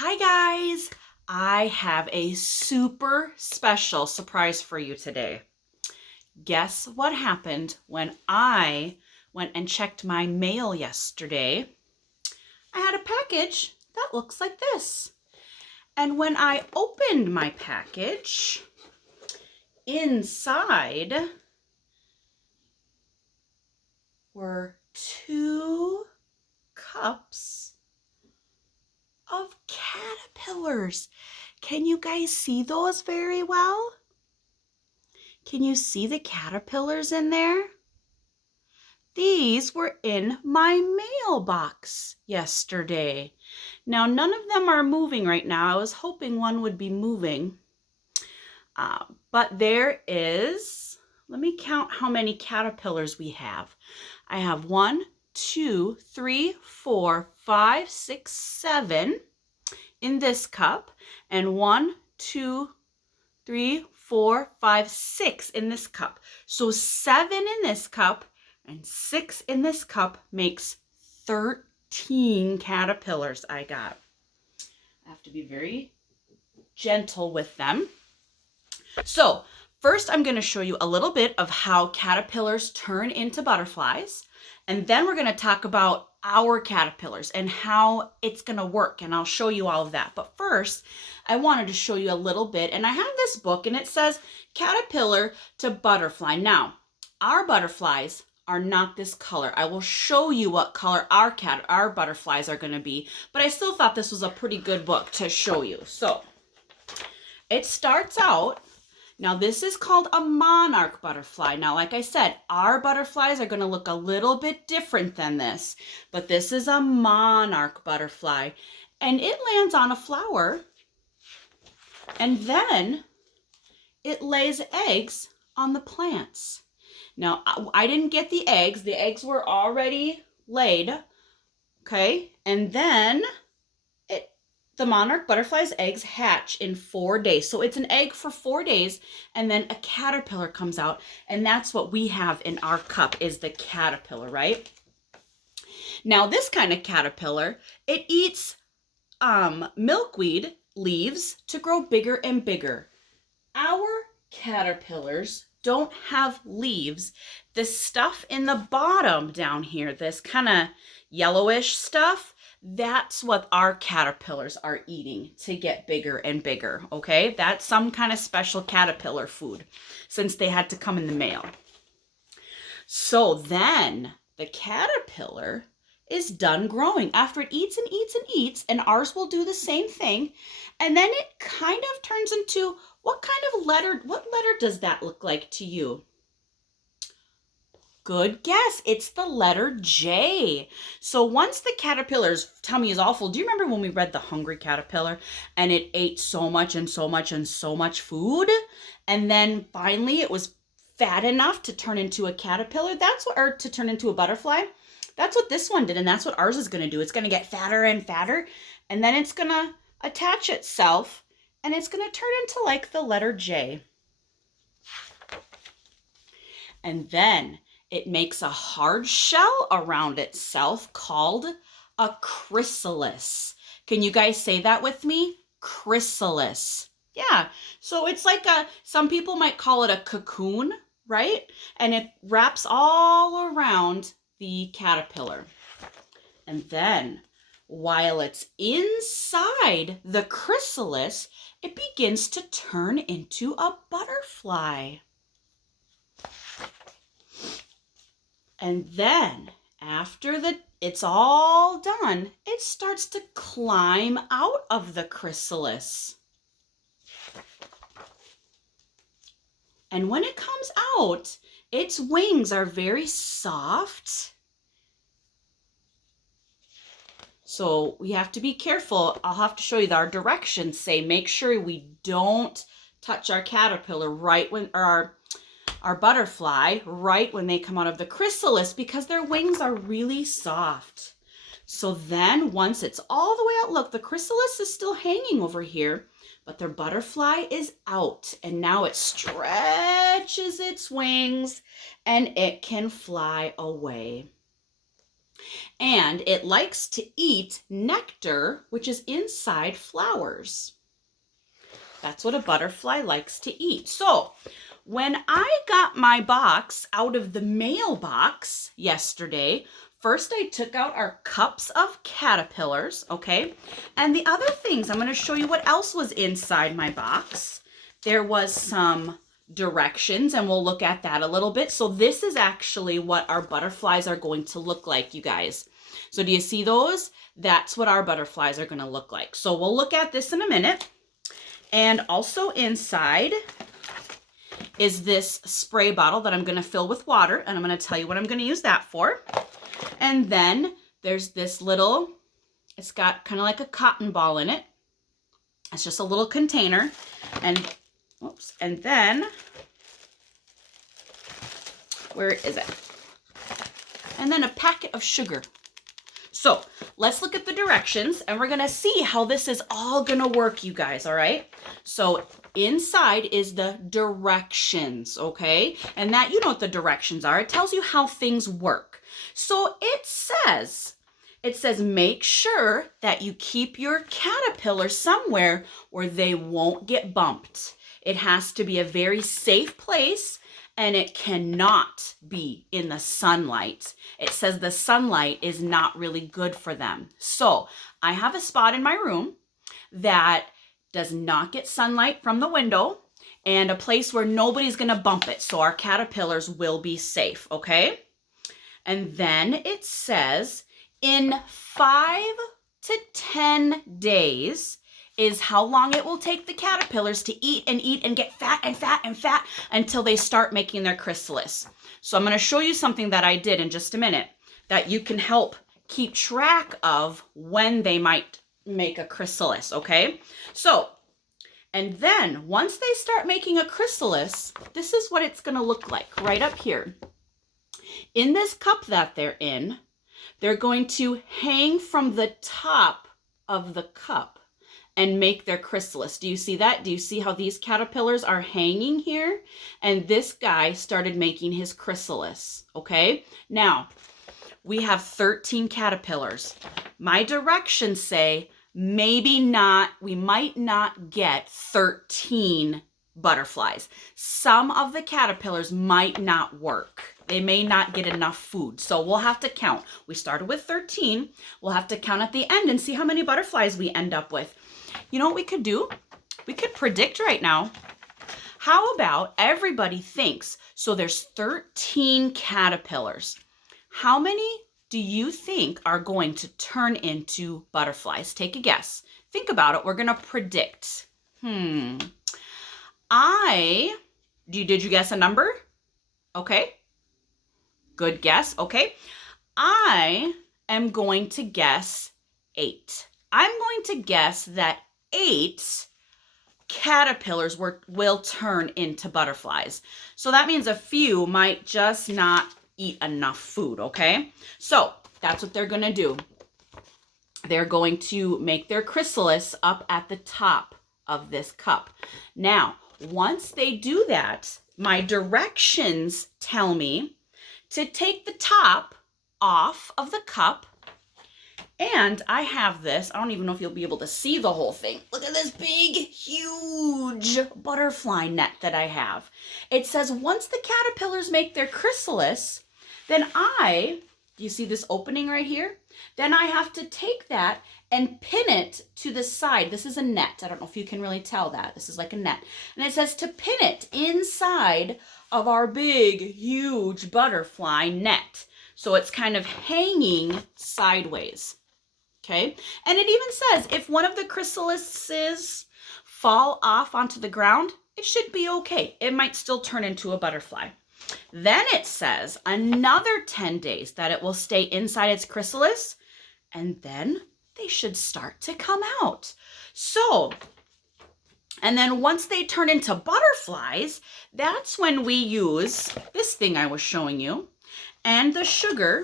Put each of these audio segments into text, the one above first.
Hi guys, I have a super special surprise for you today. Guess what happened when I went and checked my mail yesterday? I had a package that looks like this. And when I opened my package, inside were 2 cups of caterpillars. Can you guys see those very well? Can you see the caterpillars in there? These were in my mailbox yesterday. Now, none of them are moving right now. I was hoping one would be moving. But there is, let me count how many caterpillars we have. I have 1, 2, 3, 4, 5, 6, 7 in this cup, and 1, 2, 3, 4, 5, 6 in this cup. So 7 in this cup and 6 in this cup makes 13 caterpillars I got. I have to be very gentle with them. So first I'm going to show you a little bit of how caterpillars turn into butterflies. And then we're going to talk about our caterpillars and how it's going to work. And I'll show you all of that. But first, I wanted to show you a little bit. And I have this book and it says caterpillar to butterfly. Now, our butterflies are not this color. I will show you what color our butterflies are going to be. But I still thought this was a pretty good book to show you. So it starts out. Now this is called a monarch butterfly. Now, like I said, our butterflies are going to look a little bit different than this, but this is a monarch butterfly and it lands on a flower and then it lays eggs on the plants. Now, I didn't get the eggs. The eggs were already laid, okay? And then the monarch butterfly's eggs hatch in 4 days. So it's an egg for 4 days, and then a caterpillar comes out, and that's what we have in our cup is the caterpillar, right? Now, this kind of caterpillar, it eats milkweed leaves to grow bigger and bigger. Our caterpillars don't have leaves. The stuff in the bottom down here, this kind of yellowish stuff, that's what our caterpillars are eating to get bigger and bigger, okay? That's some kind of special caterpillar food since they had to come in the mail. So then the caterpillar is done growing after it eats and eats and eats, and ours will do the same thing. And then it kind of turns into what letter does that look like to you? Good guess. It's the letter J. So once the caterpillar's tummy is all full, do you remember when we read The Hungry Caterpillar and it ate so much and so much and so much food? And then finally it was fat enough to turn into a caterpillar. Or to turn into a butterfly. That's what this one did, and that's what ours is going to do. It's going to get fatter and fatter, and then it's going to attach itself, and it's going to turn into like the letter J. And then it makes a hard shell around itself called a chrysalis. Can you guys say that with me? Chrysalis. Yeah, so it's like some people might call it a cocoon, right? And it wraps all around the caterpillar. And then while it's inside the chrysalis, it begins to turn into a butterfly. And then after it's all done, it starts to climb out of the chrysalis. And when it comes out, its wings are very soft. So we have to be careful. I'll have to show you our directions say make sure we don't touch our caterpillar right when, or our butterfly right when they come out of the chrysalis because their wings are really soft. So then once it's all the way out, look, the chrysalis is still hanging over here, but their butterfly is out. And now it stretches its wings and it can fly away. And it likes to eat nectar, which is inside flowers. That's what a butterfly likes to eat. So when I got my box out of the mailbox yesterday, first I took out our cups of caterpillars, okay? And the other things, I'm going to show you what else was inside my box. There was some directions, and we'll look at that a little bit. So this is actually what our butterflies are going to look like, you guys. So do you see those? That's what our butterflies are going to look like. So we'll look at this in a minute. And also inside is this spray bottle that I'm going to fill with water, and I'm going to tell you what I'm going to use that for. And then there's this little, it's got kind of like a cotton ball in it. It's just a little container. And oops, and then where is it? And then a packet of sugar. So let's look at the directions, and we're going to see how this is all going to work, you guys, all right? So inside is the directions, okay? And that, you know what the directions are. It tells you how things work. So it says, make sure that you keep your caterpillar somewhere where they won't get bumped. It has to be a very safe place, and it cannot be in the sunlight. It says the sunlight is not really good for them. So I have a spot in my room that does not get sunlight from the window, and a place where nobody's gonna bump it. So our caterpillars will be safe, okay? And then it says in 5 to 10 days is how long it will take the caterpillars to eat and get fat and fat and fat until they start making their chrysalis. So I'm going to show you something that I did in just a minute that you can help keep track of when they might make a chrysalis, okay? So, and then once they start making a chrysalis, this is what it's going to look like right up here. In this cup that they're in, they're going to hang from the top of the cup and make their chrysalis. Do you see that? Do you see how these caterpillars are hanging here? And this guy started making his chrysalis, okay? Now, we have 13 caterpillars. My directions say maybe not, we might not get 13 butterflies. Some of the caterpillars might not work. They may not get enough food. So we'll have to count. We started with 13. We'll have to count at the end and see how many butterflies we end up with. You know what we could do? We could predict right now. How about everybody thinks, so there's 13 caterpillars. How many do you think are going to turn into butterflies? Take a guess. Think about it. We're going to predict. Did you guess a number? Okay. Good guess. Okay. I am going to guess 8. I'm going to guess that 8 caterpillars will turn into butterflies. So that means a few might just not eat enough food, okay? So that's what they're going to do. They're going to make their chrysalis up at the top of this cup. Now, once they do that, my directions tell me to take the top off of the cup. And I have this, I don't even know if you'll be able to see the whole thing. Look at this big, huge butterfly net that I have. It says once the caterpillars make their chrysalis, then do you see this opening right here? Then I have to take that and pin it to the side. This is a net. I don't know if you can really tell that. This is like a net. And it says to pin it inside of our big, huge butterfly net. So it's kind of hanging sideways. Okay, and it even says if one of the chrysalises fall off onto the ground, it should be okay. It might still turn into a butterfly. Then it says another 10 days that it will stay inside its chrysalis, and then they should start to come out. So, and then once they turn into butterflies, that's when we use this thing I was showing you and the sugar.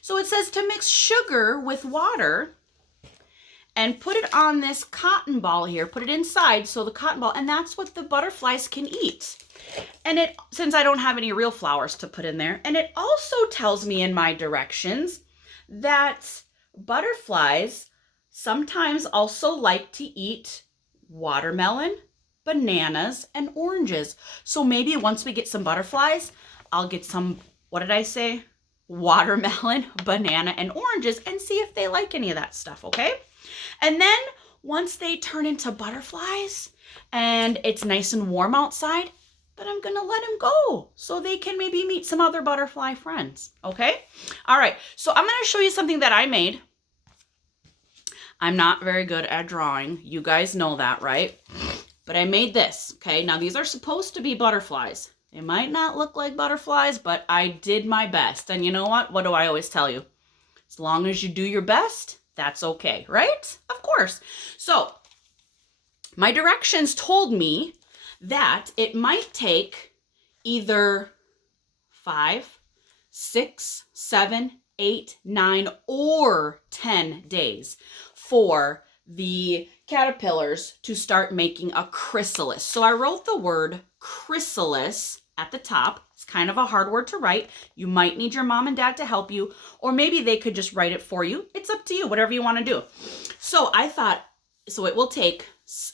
So it says to mix sugar with water and put it on this cotton ball here, put it inside, so the cotton ball, and that's what the butterflies can eat. And it, since I don't have any real flowers to put in there, and it also tells me in my directions that butterflies sometimes also like to eat watermelon, bananas, and oranges. So maybe once we get some butterflies, I'll get some, what did I say? Watermelon, banana, and oranges and see if they like any of that stuff, okay? And then once they turn into butterflies and it's nice and warm outside, then I'm gonna let them go so they can maybe meet some other butterfly friends, okay? All right, so I'm gonna show you something that I made. I'm not very good at drawing. You guys know that, right? But I made this, okay? Now these are supposed to be butterflies. They might not look like butterflies, but I did my best. And you know what? What do I always tell you? As long as you do your best, that's okay, right? Of course. So my directions told me that it might take either 5, 6, 7, 8, 9, or 10 days for the caterpillars to start making a chrysalis. So I wrote the word chrysalis at the top. It's kind of a hard word to write. You might need your mom and dad to help you, or maybe they could just write it for you. It's up to you, whatever you want to do. So I thought, so it will take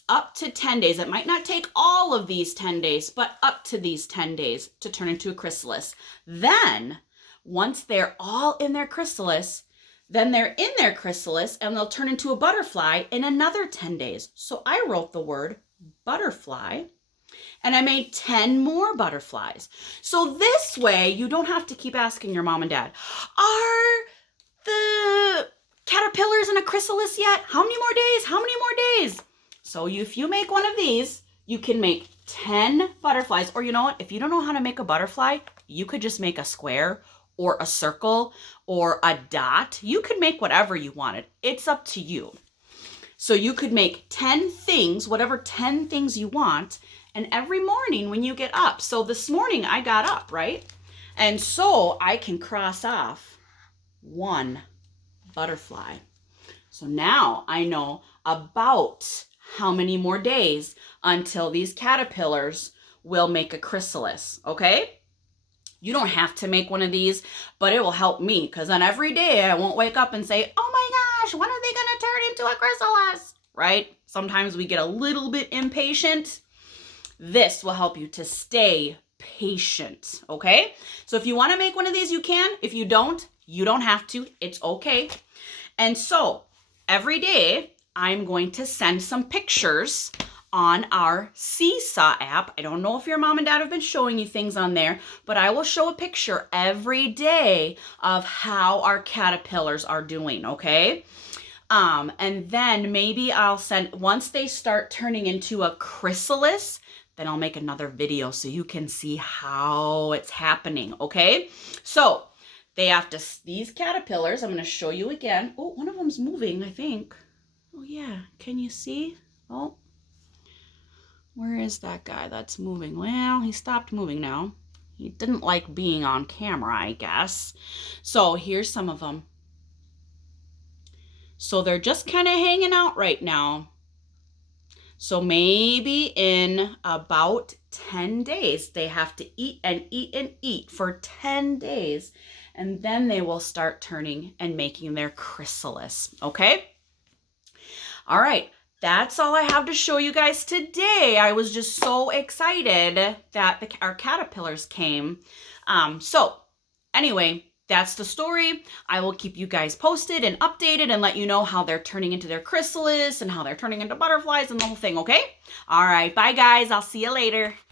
up to 10 days. It might not take all of these 10 days, but up to these 10 days to turn into a chrysalis. Then, once they're all in their chrysalis, then they're in their chrysalis and they'll turn into a butterfly in another 10 days. So I wrote the word butterfly and I made 10 more butterflies. So this way you don't have to keep asking your mom and dad, are the caterpillars in a chrysalis yet? How many more days? How many more days? So if you make one of these, you can make 10 butterflies. Or you know what? If you don't know how to make a butterfly, you could just make a square or a circle or a dot. You could make whatever you wanted. It's up to you. So you could make 10 things, whatever 10 things you want, and every morning when you get up. So this morning I got up, right? And so I can cross off one butterfly. So now I know about how many more days until these caterpillars will make a chrysalis, okay? You don't have to make one of these, but it will help me because on every day I won't wake up and say, oh my gosh, when are they going to turn into a chrysalis? Right? Sometimes we get a little bit impatient. This will help you to stay patient, okay? So if you want to make one of these, you can. If you don't have to. It's okay. And so every day I'm going to send some pictures on our Seesaw app. I don't know if your mom and dad have been showing you things on there, but I will show a picture every day of how our caterpillars are doing, okay? And then maybe I'll send, once they start turning into a chrysalis, then I'll make another video so you can see how it's happening, okay? So they have to, these caterpillars, I'm going to show you again. Oh, one of them's moving, I think. Oh yeah, can you see? Oh, where is that guy that's moving? Well, he stopped moving now. He didn't like being on camera, I guess. So here's some of them. So they're just kind of hanging out right now. So maybe in about 10 days, they have to eat and eat and eat for 10 days. And then they will start turning and making their chrysalis, okay? All right. That's all I have to show you guys today. I was just so excited that our caterpillars came. So anyway, that's the story. I will keep you guys posted and updated and let you know how they're turning into their chrysalis and how they're turning into butterflies and the whole thing, okay? All right, bye guys. I'll see you later.